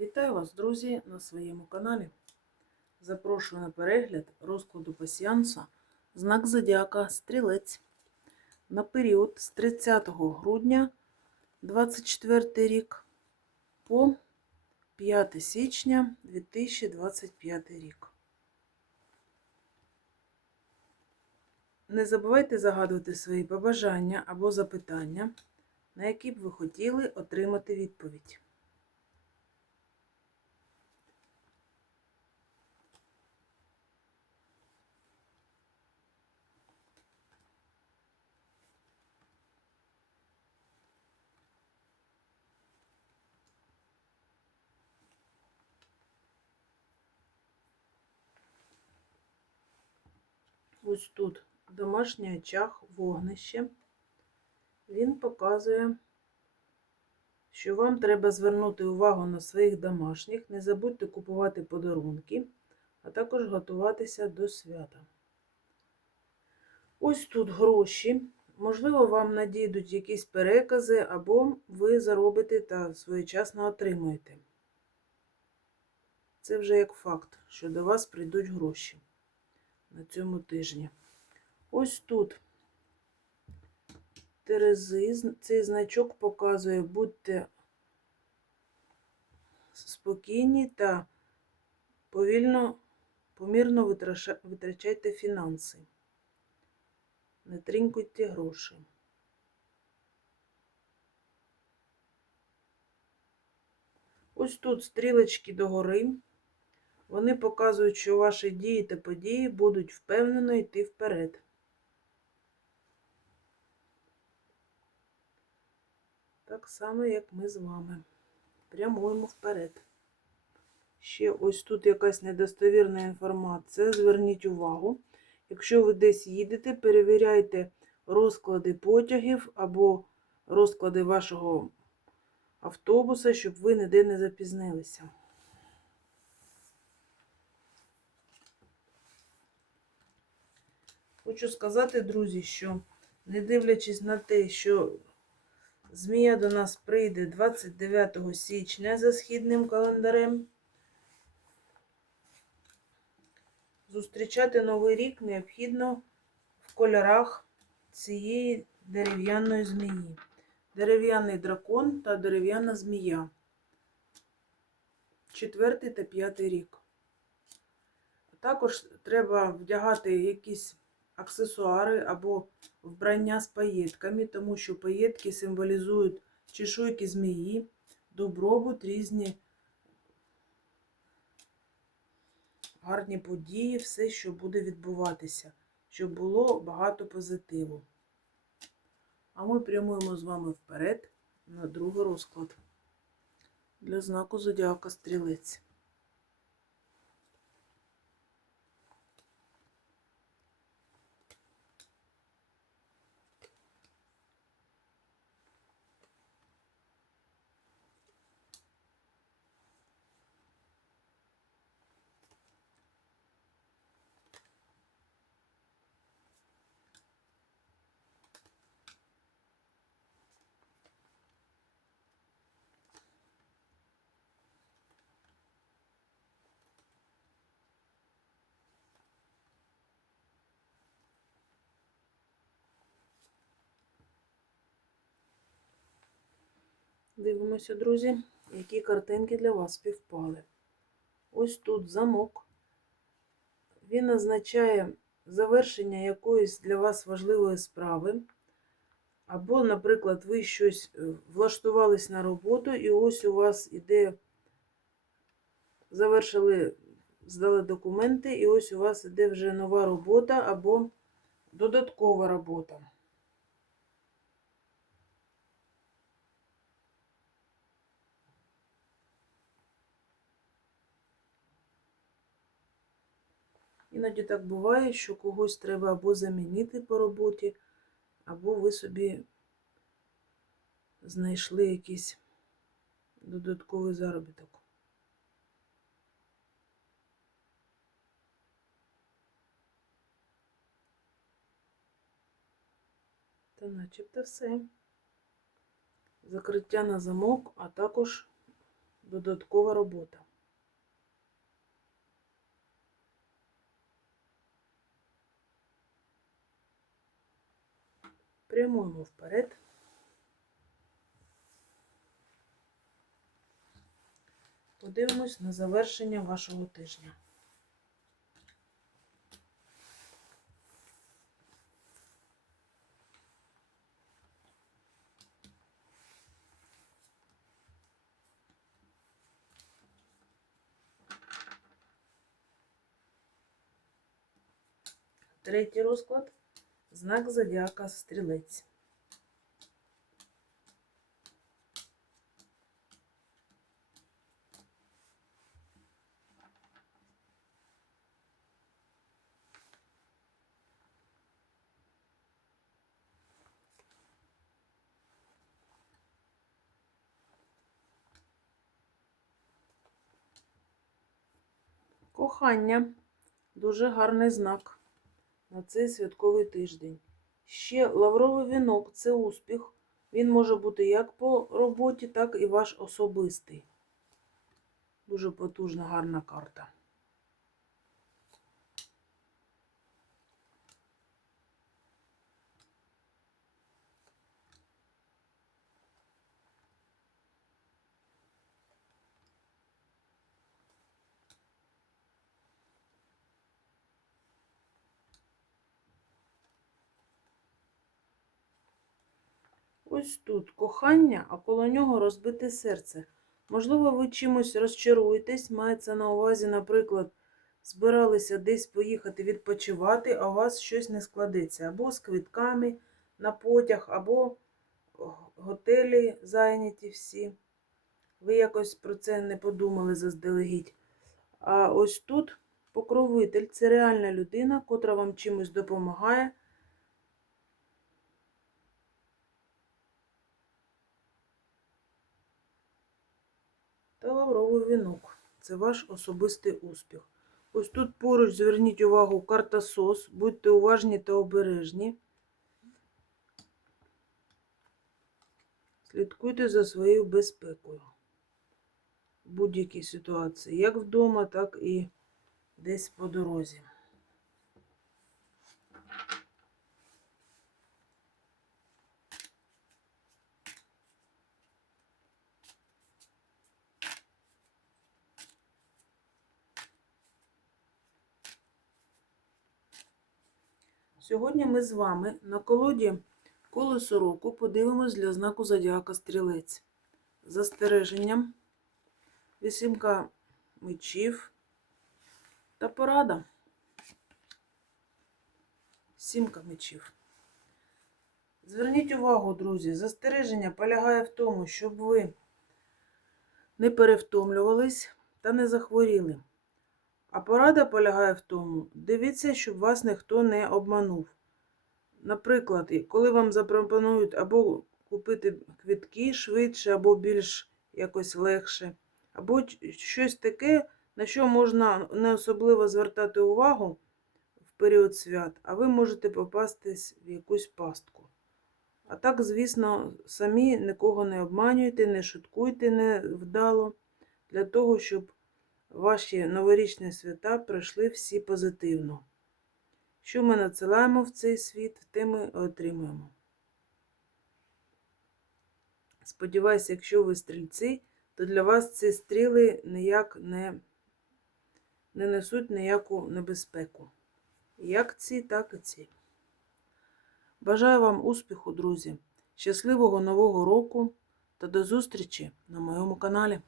Вітаю вас, друзі, на своєму каналі. Запрошую на перегляд розкладу пасіанса знак Зодіака Стрілець на період з 30 грудня 24 рік по 5 січня 2025 рік. Не забувайте загадувати свої побажання або запитання, на які б ви хотіли отримати відповідь. Ось тут домашній очаг, вогнище. Він показує, що вам треба звернути увагу на своїх домашніх. Не забудьте купувати подарунки, а також готуватися до свята. Ось тут гроші. Можливо, вам надійдуть якісь перекази, або ви заробите та своєчасно отримуєте. Це вже як факт, що до вас прийдуть гроші на цьому тижні. Ось тут Терези. Цей значок показує, будьте спокійні та повільно, помірно витрачайте фінанси. Не тринькуйте гроші. Ось тут стрілочки догори. Вони показують, що ваші дії та події будуть впевнено йти вперед. Так само, як ми з вами. Прямуємо вперед. Ще ось тут якась недостовірна інформація. Зверніть увагу. Якщо ви десь їдете, перевіряйте розклади потягів або розклади вашого автобуса, щоб ви ніде не запізнилися. Хочу сказати, друзі, що не дивлячись на те, що Змія до нас прийде 29 січня за східним календарем, зустрічати Новий рік необхідно в кольорах цієї дерев'яної змії. Дерев'яний дракон та дерев'яна змія. Четвертий та п'ятий рік. Також треба вдягати якісь аксесуари або вбрання з паєтками, тому що паєтки символізують чешуйки змії, добробут, різні гарні події, все, що буде відбуватися, щоб було багато позитиву. А ми прямуємо з вами вперед на другий розклад для знаку Зодіака Стрілець. Дивимося, друзі, які картинки для вас співпали. Ось тут замок. Він означає завершення якоїсь для вас важливої справи. Або, наприклад, ви щось е, влаштувались на роботу, і ось у вас іде, завершили, здали документи, і ось у вас іде вже нова робота або додаткова робота. Іноді так буває, що когось треба або замінити по роботі, або ви собі знайшли якийсь додатковий заробіток. Та начебто все. Закриття на замок, а також додаткова робота. Прямуємо вперед. Подивимось на завершення вашого тижня. Третій розклад знак зодіака стрілець. Кохання дуже гарний знак на цей святковий тиждень. Ще лавровий вінок це успіх. Він може бути як по роботі, так і ваш особистий. Дуже потужна, гарна карта. Ось тут кохання, а коло нього розбите серце. Можливо, ви чимось розчаруєтесь, мається на увазі, наприклад, збиралися десь поїхати відпочивати, а у вас щось не складеться. Або з квитками на потяг, або готелі зайняті всі. Ви якось про це не подумали заздалегідь. А ось тут покровитель це реальна людина, котра вам чимось допомагає. Та лавровий вінок. Це ваш особистий успіх. Ось тут поруч зверніть увагу карта СОС. Будьте уважні та обережні. Слідкуйте за своєю безпекою в будь-якій ситуації, як вдома, так і десь по дорозі. Сьогодні ми з вами на колоді колесо року подивимось для знаку Зодіака Стрілець. Застереженням, вісімка мечів та порада. Сімка мечів. Зверніть увагу, друзі, застереження полягає в тому, щоб ви не перевтомлювались та не захворіли. А порада полягає в тому, дивіться, щоб вас ніхто не обманув. Наприклад, коли вам запропонують або купити квітки швидше, або більш якось легше, або щось таке, на що можна не особливо звертати увагу в період свят, а ви можете попастись в якусь пастку. А так, звісно, самі нікого не обманюйте, не шуткуйте невдало, для того, щоб ваші новорічні свята пройшли всі позитивно. Що ми надсилаємо в цей світ, те ми отримуємо. Сподіваюся, якщо ви стрільці, то для вас ці стріли ніяк не, не несуть ніяку небезпеку. Як ці, так і ці. Бажаю вам успіху, друзі, щасливого нового року та до зустрічі на моєму каналі.